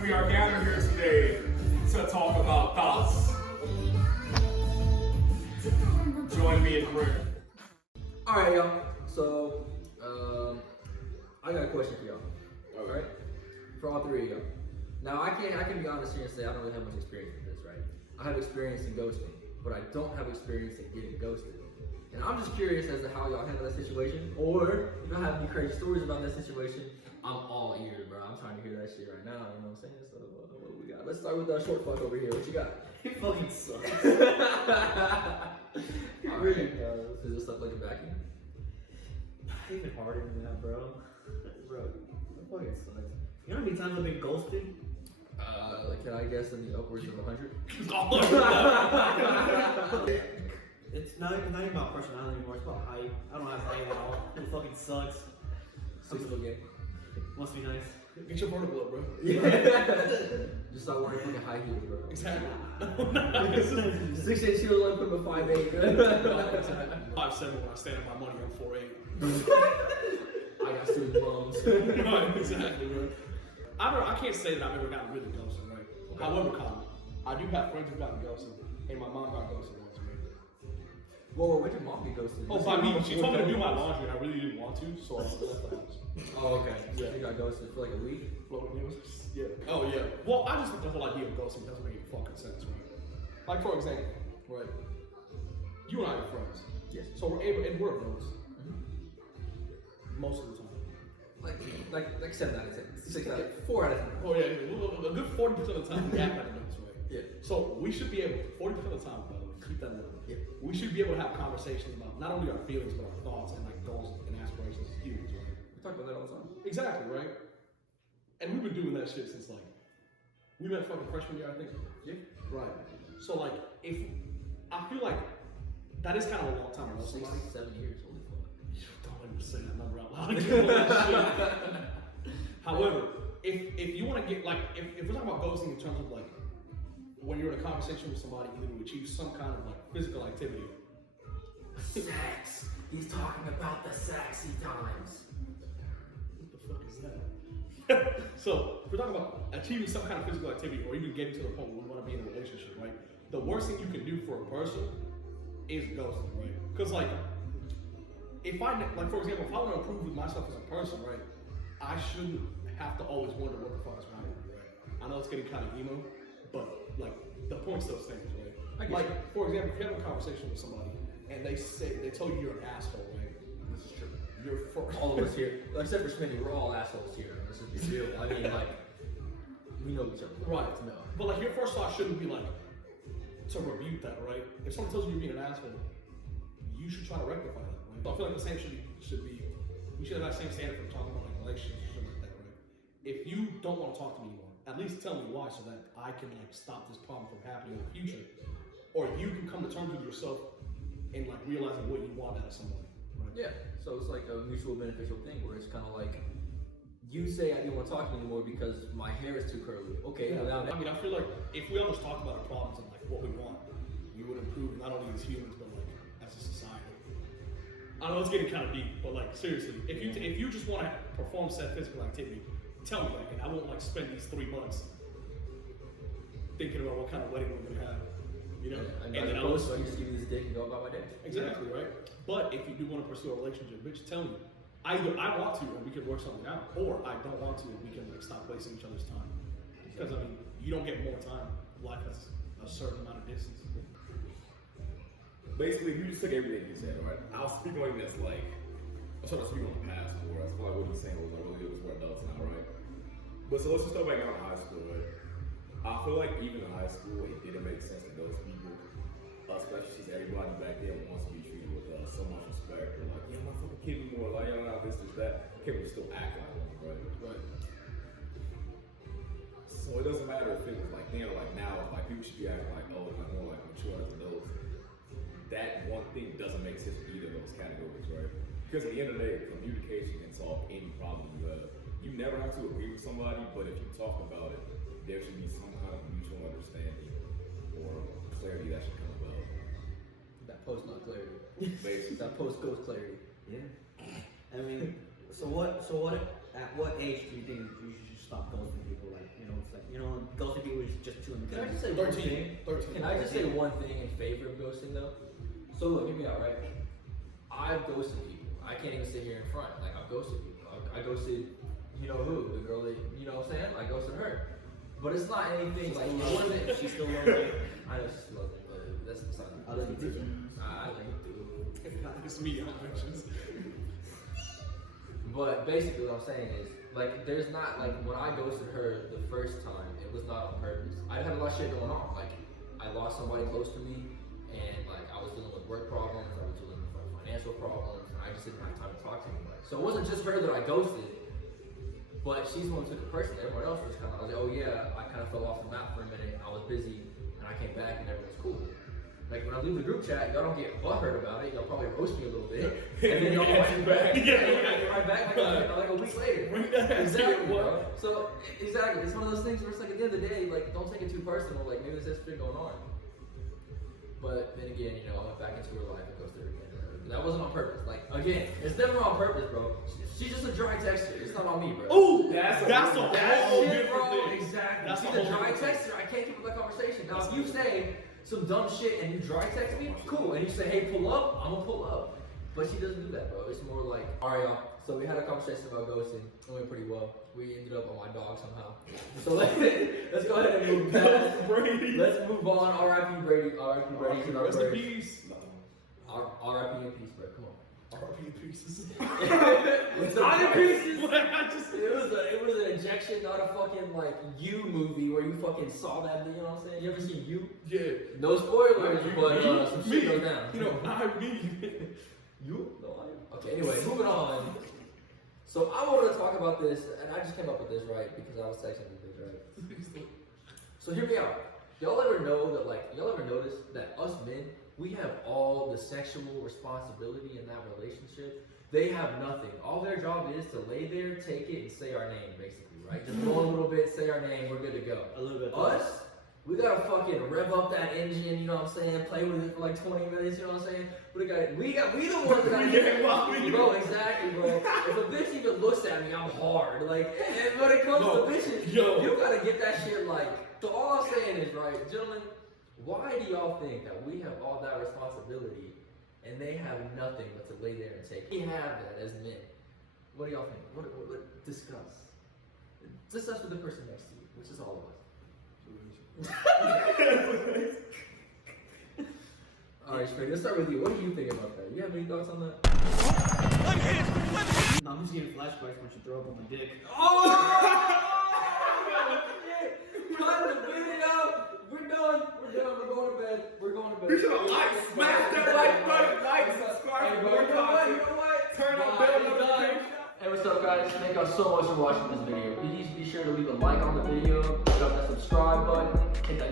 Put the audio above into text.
we are gathered here today to talk about thoughts. Join me in prayer. Alright, y'all. So, I got a question for y'all. Alright? For all three of y'all. Now, I can be honest here and say I don't really have much experience with this, right? I have experience in ghosting, but I don't have experience in getting ghosted. And I'm just curious as to how y'all handle that situation, or if y'all have any crazy stories about that situation. I'm all ears, bro. I'm trying to hear that shit right now, you know what I'm saying? So, what we got? Let's start with that short fuck over here. What you got? He fucking sucks. He really does. Is there stuff like a vacuum? Even harder than that, bro. Bro, that fucking sucks. You know how many times I've been ghosted? Can I guess in the upwards of 100? It's not even about personality anymore, it's about height. I don't have height at all. It fucking sucks. 6 foot game. Must be nice. Get your vertical up, bro. Just start wearing fucking high heels, bro. Exactly. 6'8" heels, only put him at 5'8", good. 5'7" when I stand on my money, I'm 4'8". I got student loans. Right, exactly, bro. I can't say that I've ever gotten really ghosted, right? Okay. However, Colin, I do have friends who've gotten ghosted, and my mom got ghosted once, right? Whoa, when did mom get ghosted? Oh, by me. She told me to do my laundry, and I really didn't want to, so I left the house. Oh, okay. Yeah. You got ghosted for like a week? Yeah. Oh, yeah. Well, I just think the whole idea of ghosting doesn't make any fucking sense, right? Like, for example, right? You and I are friends. Yes. So we're able, and we're adults. Most of the time. Like 7 out of 10. 6 out of 4 out of 10. Oh yeah, a good 40% of the time we act like adults, right? Yeah. So we should be able, 40% of the time, by the way, keep that in mind. Yeah. We should be able to have conversations about not only our feelings, but our thoughts and like goals and aspirations as humans, right? We talk about that all the time. Exactly, right? And we've been doing that shit since like, we met fucking freshman year, I think. Yeah. Right. So like, if, I feel like that is kind of a long time to know 6, somebody. 7 years, holy fuck. Don't let me say that number out loud. However, if you want to get like, if we're talking about ghosting in terms of like, when you're in a conversation with somebody, either to achieve some kind of like physical activity. Sex. He's talking about the sexy times. What the fuck is that? So, if we're talking about achieving some kind of physical activity or even getting to the point where we want to be in a relationship, right? The worst thing you can do for a person is ghosting, right? Because like, if I, like for example, if I want to improve with myself as a person, right? I shouldn't have to always wonder what the fuck is wrong with me, right? I know it's getting kind of emo, but like, the point still stands, right? Like, for example, if you have a conversation with somebody and they tell you you're an asshole, right? This is true. You're all of us here, except for Smitty, we're all assholes here. This is the deal. I mean, like, we know each other. Right. No. But like, your first thought shouldn't be like, to rebuke that, right? If someone tells you you're being an asshole, you should try to rectify that, right? So I feel like the same should be, we should have that same standard for talking about like relationships and shit like that, right? If you don't want to talk to me anymore, at least tell me why so that I can like stop this problem from happening in the future. Or you can come to terms with yourself and like realizing what you want out of somebody, right? Yeah, so it's like a mutual beneficial thing where it's kind of like, you say I didn't want to talk to you anymore because my hair is too curly. Okay, Yeah, now I mean, I feel like if we all just talked about our problems and like what we want, we would improve not only as humans but like as a society. I know it's getting kind of deep, but like seriously, if you just want to perform said physical activity, tell me that, and I won't like spend these 3 months thinking about what kind of wedding we're gonna have, you know. Yeah, and then I just give you this dick and go about my day. Exactly, right. But if you do want to pursue a relationship, bitch, tell me. Either I want to and we can work something out, or I don't want to and we can like stop wasting each other's time. Because I mean, you don't get more time. Life has a certain amount of distance. Basically, you just took everything you said, right? I was speaking like this, like, I'm trying to speak on the past, where I feel like what you're saying was like really good, we're adults now, right? But so let's just go back down to high school, right? I feel like even in high school, it didn't make sense to those people, especially since everybody back then wants to be treated with so much respect. Or like, yeah, my fucking kid me more, like, yo, now this, that. People still act like them, right? Right. So it doesn't matter if it was like then or like now, like people should be acting like, oh, like more like mature as adults. That one thing doesn't make sense for either of those categories, right? Because at the end of the day, communication can solve any problem you have. You never have to agree with somebody, but if you talk about it, there should be some kind of mutual understanding or clarity that should come about. That post not clarity. Basically. That post goes clarity. Yeah. I mean, at what age do you think you should stop ghosting people? Like, you know, it's like, you know, ghosting people is just too Can I intense. just say one thing? 13. Can I just say one thing in favor of ghosting though? So look, hear me out, right? I've ghosted people. I can't even sit here in front. Like I've ghosted people. I ghosted, you know who? The girl that, you know what I'm saying? I ghosted her. But it's not anything like it wasn't. She still loves you. I know she loves me, but that's beside the I love you too. I think too. It's me, I'm mentions. But basically, what I'm saying is, like, there's not like when I ghosted her the first time, it was not on purpose. I had a lot of shit going on. Like, I lost somebody close to me, and like I was dealing with work problems, I was dealing with financial problems, and I just didn't have time to talk to anybody. So it wasn't just her that I ghosted, but she's the one who took it personally. Everyone else was kind of, I was like, oh yeah, I kind of fell off the map for a minute. I was busy, and I came back, and everything was cool. Like when I leave the group chat, y'all don't get butthurt about it. Y'all probably roast me a little bit, and then y'all get back. Right back like a week later. Exactly, bro. So exactly, it's one of those things where it's like at the end of the day, like don't take it too personal. Like maybe there's this shit going on. But then again, you know, I went back into her life and ghosted her again. That wasn't on purpose. Like again, it's never on purpose, bro. She's just a dry texter. It's not on me, bro. Ooh, That's that's a whole Shit, different bro. thing. Exactly. That's She's a a whole dry different texter. I can't keep up that conversation. Now, if you say some dumb shit and you dry text me, cool. And you say, hey, pull up, I'm gonna pull up. But she doesn't do that, bro. It's more like, all right, y'all. So we had a conversation about ghosting. It went pretty well. We ended up on my dog somehow. So let's go ahead and move past. Brady. Let's move on. R.I.P. Brady. R.I.P. Brady. to our Rest in birds. peace. R.I.P. in peace, bro. Come on. R.I.P. pieces. It's not in pieces. I just It was an injection, not a fucking like You movie where you fucking saw that. You know what I'm saying? You ever seen You? yeah. No spoilers, but some Me. shit goes down. You know, I me. You? No, I. Okay, anyway, moving on. So I wanted to talk about this, and I just came up with this right because I was texting with this right. So hear me out. Y'all ever know that y'all ever notice that us men, we have all the sexual responsibility in that relationship? They have nothing. All their job is to lay there, take it, and say our name, basically, right? Just roll a little bit, say our name, we're good to go. A little bit. Us, we gotta fucking rev up that engine, you know what I'm saying? Play with it for like 20 minutes, you know what I'm saying? We the ones that bro, exactly, bro. If a bitch even looks at me, I'm hard. Like, and when it comes to bitches, you gotta get that shit like. So all I'm saying is, right, gentlemen, why do y'all think that we have all that responsibility and they have nothing but to lay there and take it? We have that as men. What do y'all think? What discuss? Discuss with the person next to you, which is all of us. Alright, Spring, let's start with you. What do you think about that? You have any thoughts on that? No, I'm just getting flashbacks when she throw up on my dick. Oh! Cut the video! We're done. We're going to bed. Be sure to like, smash that like button, like, subscribe for more content. Turn on bell notifications. Hey, what's up, guys? Thank y'all so much for watching this video. Please be sure to leave a like on the video, hit that subscribe button, hit that